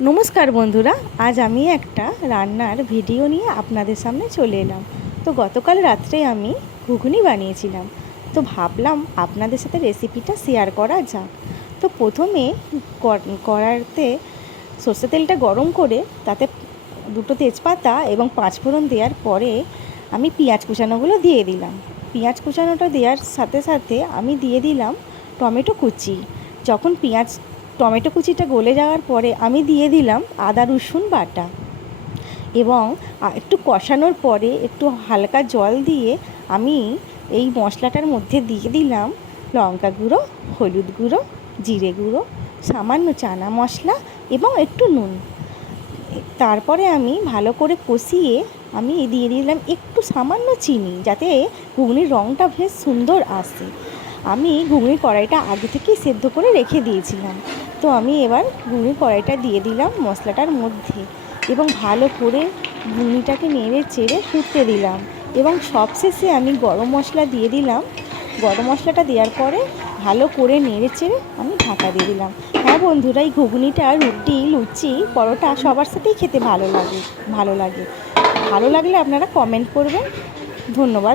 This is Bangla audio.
নমস্কার বন্ধুরা, আজ আমি একটা রান্নার ভিডিও নিয়ে আপনাদের সামনে চলে এলাম। তো গতকাল রাত্রে আমি ঘুগনি বানিয়েছিলাম, তো ভাবলাম আপনাদের সাথে রেসিপিটা শেয়ার করা যাক। তো প্রথমে কড়াইতে সর্ষে তেলটা গরম করে তাতে দুটো তেজপাতা এবং পাঁচফোড়ন দেওয়ার পরে আমি পেঁয়াজ কুচানোগুলো দিয়ে দিলাম। পেঁয়াজ কুচানোটা দেওয়ার সাথে সাথে আমি দিয়ে দিলাম টমেটো কুচি। যখন টমেটো কুচিটা গলে যাওয়ার পরে আমি দিয়ে দিলাম আদা রসুন বাটা এবং একটু কষানোর পরে একটু হালকা জল দিয়ে আমি এই মশলাটার মধ্যে দিয়ে দিলাম লঙ্কা গুঁড়ো, হলুদ গুঁড়ো, জিরে গুঁড়ো, সামান্য চানা মশলা এবং একটু নুন। তারপরে আমি ভালো করে কষিয়ে আমি দিয়ে দিলাম একটু সামান্য চিনি, যাতে ঘুগনির রঙটা বেশ সুন্দর আসে। আমি ঘুগনির কড়াইটা আগে থেকেই সেদ্ধ করে রেখে দিয়েছিলাম। তো আমি এবার ঘুগনির কড়াইটা দিয়ে দিলাম মশলাটার মধ্যে এবং ভালো করে ঘুগনিটাকে নেড়ে চেড়ে ফুটতে দিলাম এবং সবশেষে আমি গরম মশলা দিয়ে দিলাম। গরম মশলাটা দেওয়ার পরে ভালো করে নেড়ে চেড়ে আমি ঢাকা দিয়ে দিলাম। হ্যাঁ বন্ধুরা, এই ঘুগনিটা রুটি, লুচি, পরোটা সবার সাথেই খেতে ভালো লাগে। ভালো লাগলে আপনারা কমেন্ট করবেন। ধন্যবাদ।